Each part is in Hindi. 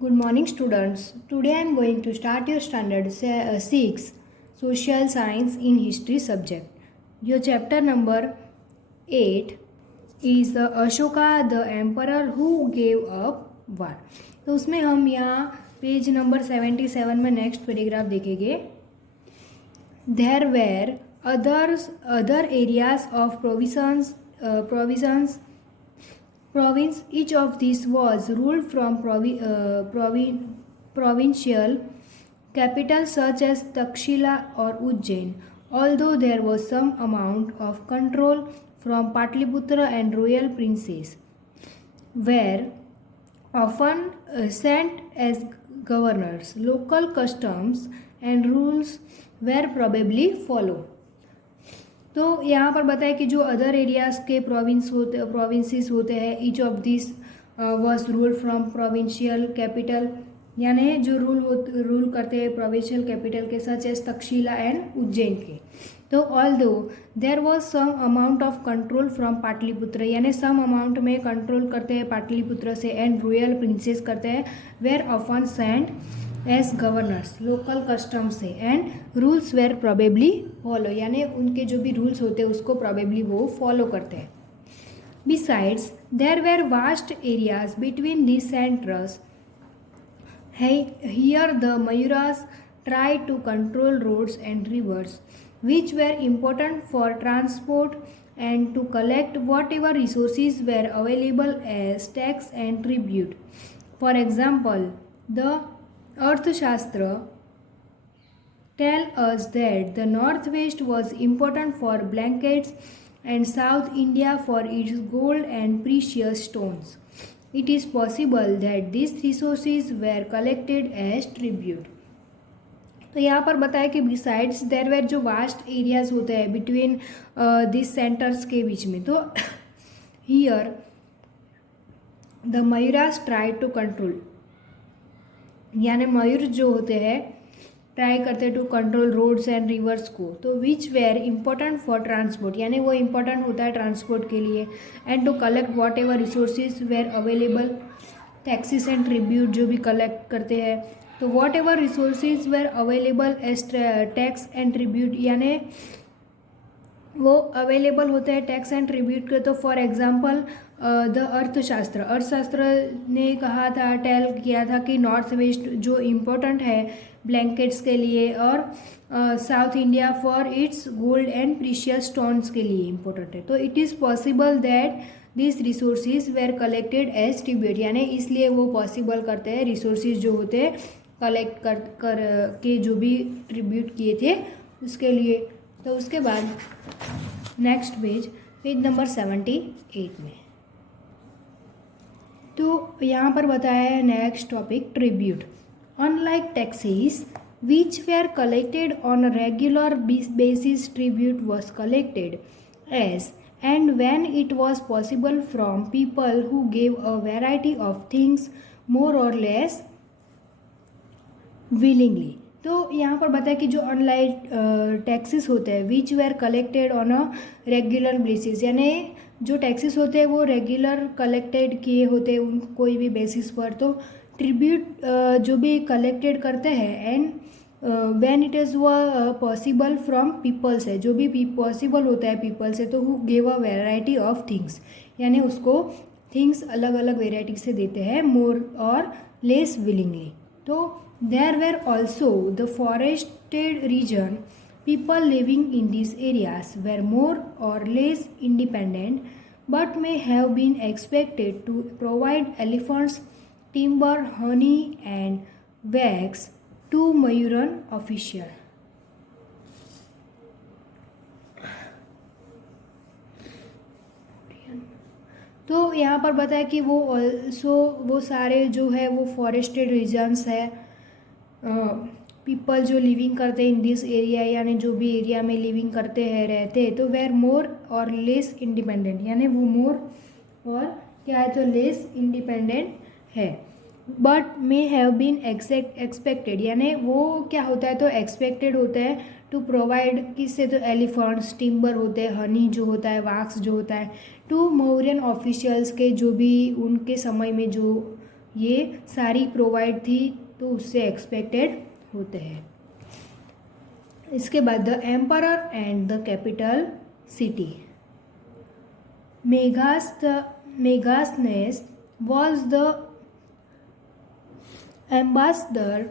Good morning, students. Today I am going to start your standard 6 social science in history subject. Your chapter number 8 is the Ashoka, the emperor who gave up war. तो उसमें हम यहाँ पेज नंबर 77 में नेक्स्ट पैराग्राफ देखेंगे. There were other areas of province. Each of these was ruled from provincial capitals such as Takshila or Ujjain, although there was some amount of control from Patliputra and royal princes, were often sent as governors. Local customs and rules were probably followed. तो यहाँ पर बताया कि जो अदर एरियाज़ के प्रोविंसेस होते हैं, each of this was rule from provincial capital, यानी जो रूल करते हैं प्रोविंशियल कैपिटल के such as Takshashila and Ujjain के. तो although there was some amount of control from Pataliputra, यानी सम अमाउंट में कंट्रोल करते हैं पाटलिपुत्र से, एंड रॉयल प्रिंसेस करते हैं were often sent as governors local custom से, and rules were probably follow, यानी उनके जो भी रूल्स होते हैं उसको प्रोबेबली वो फॉलो करते हैं. Besides there were vast areas between this centres. Here the Mauryas try to control roads and rivers which were important for transport and to collect whatever resources were available as tax and tribute. For example, the Arthashastra tell us that the northwest was important for blankets and South India for its gold and precious stones. It is possible that these resources were collected as tribute. तो यहाँ पर बताया कि बिसाइड्स देर वेर जो वास्ट एरियाज होते हैं बिटवीन दिस सेंटर्स के बीच में, तो here the Mauryas try to control, यानी मयूर जो होते हैं ट्राई करते to control roads and rivers को, तो which were important for transport, यानी वो इम्पोर्टेंट होता है ट्रांसपोर्ट के लिए, and to collect whatever resources were available, taxes and tribute जो भी कलेक्ट करते हैं. तो what ever resources were available as tax and tribute, यानी वो अवेलेबल होते हैं टैक्स एंड ट्रिब्यूट के. तो फॉर एग्जांपल द अर्थशास्त्र ने कहा था, टेल किया था कि नॉर्थ वेस्ट जो इम्पोर्टेंट है ब्लैंकेट्स के लिए, और south India for its gold and precious stones के लिए इम्पोर्टेंट है. तो it is possible that this resources were collected as tribute, यानी इसलिए वो पॉसिबल करते हैं रिसोर्सेज जो होते हैं कलेक्ट कर के जो भी ट्रिब्यूट किए थे उसके लिए. तो उसके बाद नेक्स्ट पेज नंबर 78 में, तो यहाँ पर बताया है next topic tribute. Unlike taxes which were collected on a regular basis, tribute was collected as and when it was possible from people who gave a variety of things more or less willingly. तो यहाँ पर बताया कि जो अनलाइक टैक्सेस होते हैं विच were collected on a regular basis, यानी जो टैक्सेस होते हैं वो रेगुलर कलेक्टेड किए होते हैं उन कोई भी बेसिस पर. तो ट्रिब्यूट जो भी कलेक्टेड करते हैं, and when it is possible from people से, जो भी पॉसिबल होता है पीपल से, तो who give a variety of things, यानी उसको थिंग्स अलग अलग वेराइटी से देते हैं मोर और लेस विलिंगली. तो there were also the forested region, people living in this areas were more और less independent but may have been expected to provide elephants, timber, honey and wax to Mayuran official. तो यहाँ पर बताया कि वो ऑल्सो वो सारे जो है वो फॉरेस्टेड रीजन्स है, पीपल जो लिविंग करते हैं इन दिस एरिया, यानी जो भी एरिया में लिविंग करते हैं रहते हैं, तो वेर मोर और लेस इंडिपेंडेंट, यानी वो मोर और क्या है तो लेस इंडिपेंडेंट है. But may have been expected, यानी वो क्या होता है तो एक्सपेक्टेड होता है टू प्रोवाइड किससे, तो एलिफेंट्स, टिम्बर होते हैं, हनी जो होता है, वैक्स जो होता है, टू मौर्यन ऑफिशियल्स के जो भी उनके समय में जो ये सारी प्रोवाइड थी तो उससे एक्सपेक्टेड होते हैं। इसके बाद the emperor and the capital city. Megasthenes was the ambassador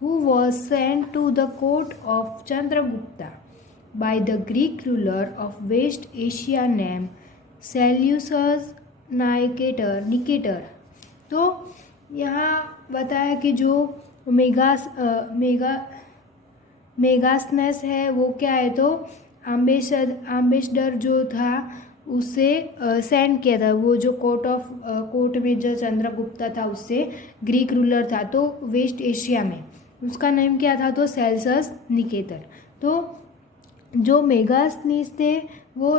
who was sent to the court of Chandragupta by the Greek ruler of West Asia named Seleucus Nicator। तो यहाँ बताया कि जो मेगासनेस है वो क्या है, तो एम्बेसडर जो था उससे सेंड किया था, वो जो कोर्ट में जो चंद्रगुप्ता था उससे ग्रीक रूलर था तो वेस्ट एशिया में, उसका नाम क्या था, तो सेल्सस निकेटर। तो जो मेगासनीस थे वो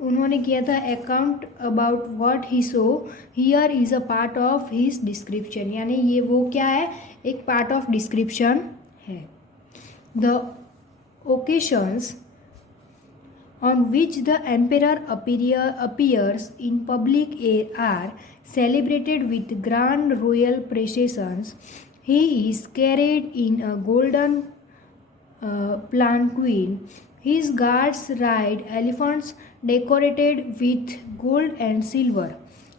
उन्होंने किया था account about what he so here is a part of his description, यानी ये वो क्या है, एक पार्ट ऑफ डिस्क्रिप्शन है। The occasions on which the emperor appears in public are celebrated with grand royal processions. He is carried in a golden palanquin. His guards ride elephants decorated with gold and silver।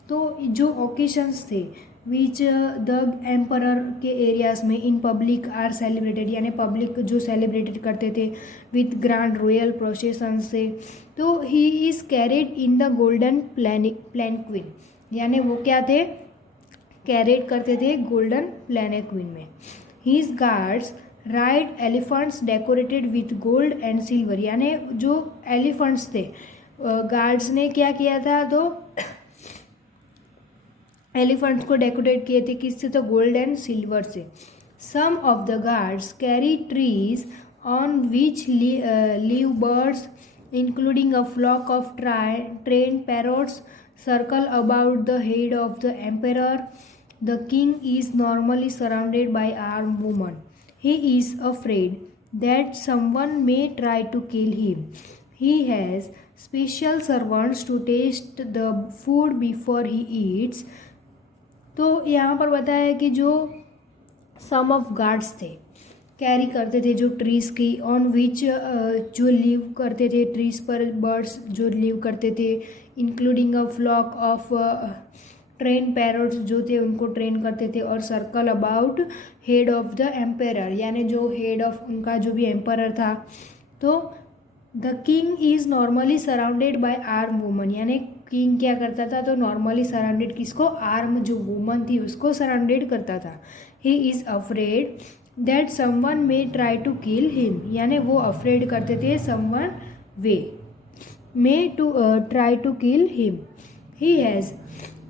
तो जो ओकेशंस थे विच द एम्परर के एरियाज़ में इन पब्लिक आर सेलिब्रेटेड, यानी पब्लिक जो सेलिब्रेटेड करते थे विथ ग्रैंड रॉयल प्रोसेसन से, तो he is carried in the golden palanquin, यानी वो क्या थे, कैरिड करते थे गोल्डन प्लैनक्विन में। His guards ride elephants decorated with gold and silver, यानी जो एलिफेंट्स थे गार्ड्स ने क्या किया था, तो एलिफेंट्स को डेकोरेट किए थे किससे, तो गोल्ड एंड सिल्वर से। Some of the guards carry trees on which live birds including a flock of train parrots circle about the head of the emperor. The king is normally surrounded by armed woman. He is afraid that someone may try to kill him. He has special servants to taste the food before he eats. तो यहाँ पर बताया है कि जो सम ऑफ गार्ड्स थे कैरी करते थे जो ट्रीज़ की ऑन विच जो लिव करते थे ट्रीज़ पर बर्ड्स जो लिव करते थे, including a flock of train parrots जो थे उनको ट्रेन करते थे, और circle about head of the emperor, यानी जो हेड ऑफ उनका जो भी एम्परर था। तो the king is normally surrounded by arm woman, यानी किंग क्या करता था, तो नॉर्मली सराउंडेड किसको, आर्म जो वुमन थी उसको सराउंडेड करता था। He is afraid that someone may try to kill him, यानी वो अफ्रेड करते थे someone may to try to kill him. He has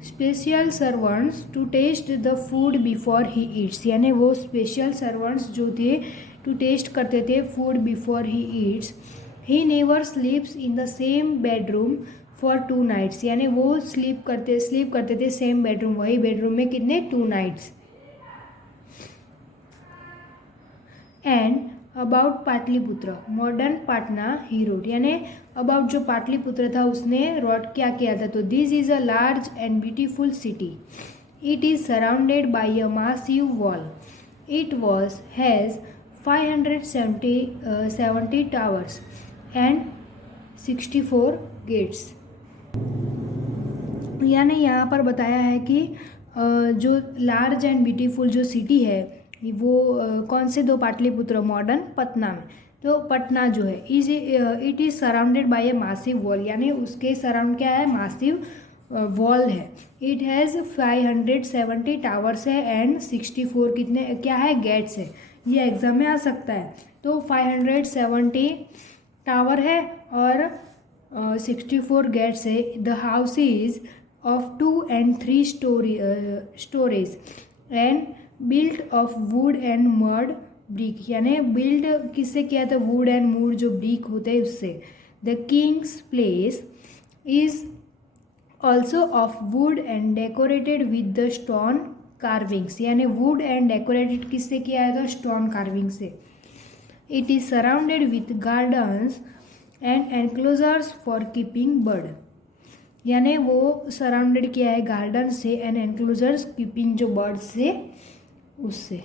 special servants to taste the food before he eats, यानी वो स्पेशल सर्वेंट्स जो थे टू टेस्ट करते थे food before he eats. He never sleeps in the same bedroom for 2 nights, यानी वो स्लीप करते थे सेम बेडरूम, वही बेडरूम में कितने 2 nights. And about Pataliputra modern Patna he road, यानी अबाउट जो पाटलिपुत्र था उसने रोड क्या किया था, तो this is a large and beautiful city. It is surrounded by a massive wall. It has 570 towers and 64 gates. यानी यहाँ पर बताया है कि जो लार्ज एंड ब्यूटीफुल जो सिटी है वो कौन से दो, पाटलिपुत्र मॉडर्न पटना में। तो पटना जो है it is surrounded bye A massive wall, यानी उसके सराउंड क्या है, मासिव वॉल है। इट हैज़ 570 टावर्स है एंड 64 कितने क्या है, गेट्स है। ये एग्जाम में आ सकता है। तो 570 टावर है और 64 गेट्स है। The house is of 2 and 3 stories and built of would and mud brick, यानी बिल्ड किससे किया था, वुड एंड मूड जो ब्रिक होते हैं उससे। The Kings place is also of would and decorated with the stone carvings, यानी वुड एंड डेकोरेटेड किससे किया है, तो स्टोन कार्विंग से। It is surrounded with gardens and enclosures for keeping bird. यानी वो सराउंडेड किया है गार्डन से एंड एनक्लोजर्स कीपिंग जो बर्ड्स से उससे।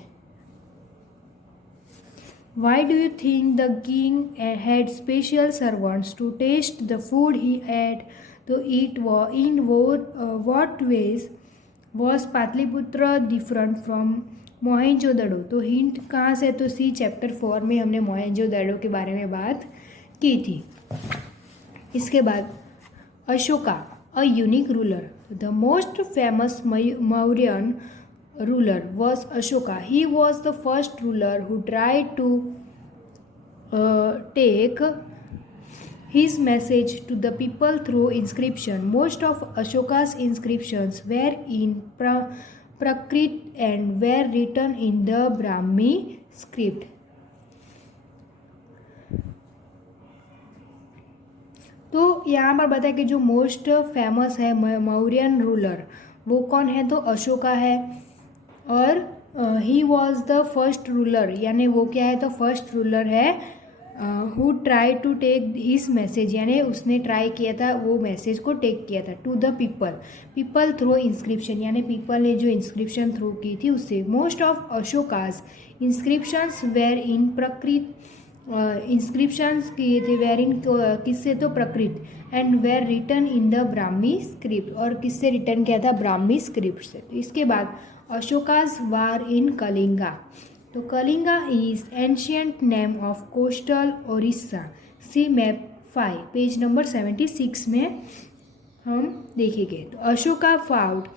Why do you think the king had special servants to taste the food he had to eat? In what ways was Pataliputra different from Mohenjodaro? तो हिंट कहाँ से? तो सी चैप्टर 4 में हमने मोहनजोदड़ो के बारे में बात की थी। इसके बाद Ashoka, a unique ruler. The most famous Mauryan ruler was Ashoka. He was the first ruler who tried to take his message to the people through inscription. Most of Ashoka's inscriptions were in Prakrit and were written in the Brahmi script. तो यहाँ पर बताया कि जो मोस्ट फेमस है मौर्यन रूलर वो कौन है? तो अशोका है। और he was the first ruler, यानी वो क्या है? तो फर्स्ट रूलर है who try to take his message, यानी उसने ट्राई किया था वो मैसेज को टेक किया था to the people through inscription, यानी पीपल ने जो इंस्क्रिप्शन थ्रू की थी उससे। Most of Ashoka's inscriptions were in Prakrit, inscriptions किए थे वेर इन किससे? तो Prakrit. And were written in the Brahmi script, और किससे रिटर्न किया था? ब्राह्मी स्क्रिप्ट से। तो इसके बाद अशोकाज वार इन कलिंगा। तो Kalinga is ancient name of coastal Odisha. See map 5 page number 76 में हम देखेंगे। तो Ashoka fought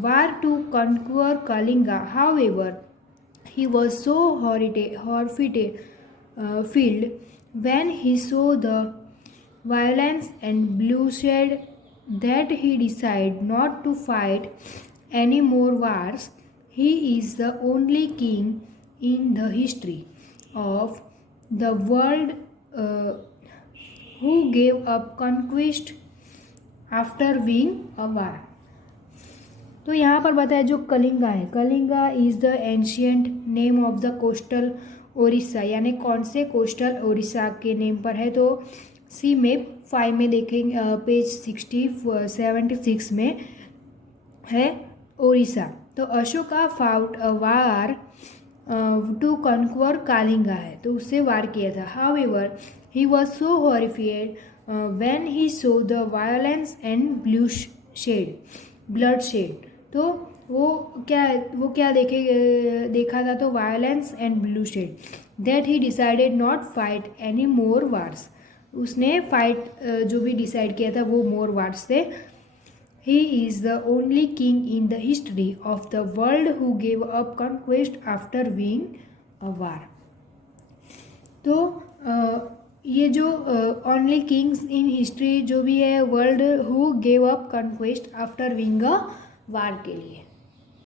war to conquer Kalinga, however he was so filled when he saw the violence and bloodshed that he decided not to fight any more wars. He is the only king in the history of the world who gave up conquest after winning a war. तो यहाँ पर बताया जो कलिंगा है, Kalinga is the ancient name of the coastal Odisha, यानी कौन से? कोस्टल ओडिशा के नेम पर है। तो सी मैप 5 में देखेंगे पेज 76 में है ओडिशा। तो Ashoka fought a war to conquer Kalinga है, तो उससे वार किया था। However he was so horrified when he saw the violence and bloodshed. तो वो क्या देखा था? तो violence and bloodshed that he decided not fight any more wars. उसने फाइट जो भी डिसाइड किया था वो मोर वार्स थे। He is the only king in the history of the world who gave up conquest after winning a war. तो ये जो ओनली किंग्स इन हिस्ट्री जो भी है world who gave up conquest after winning a war के लिए।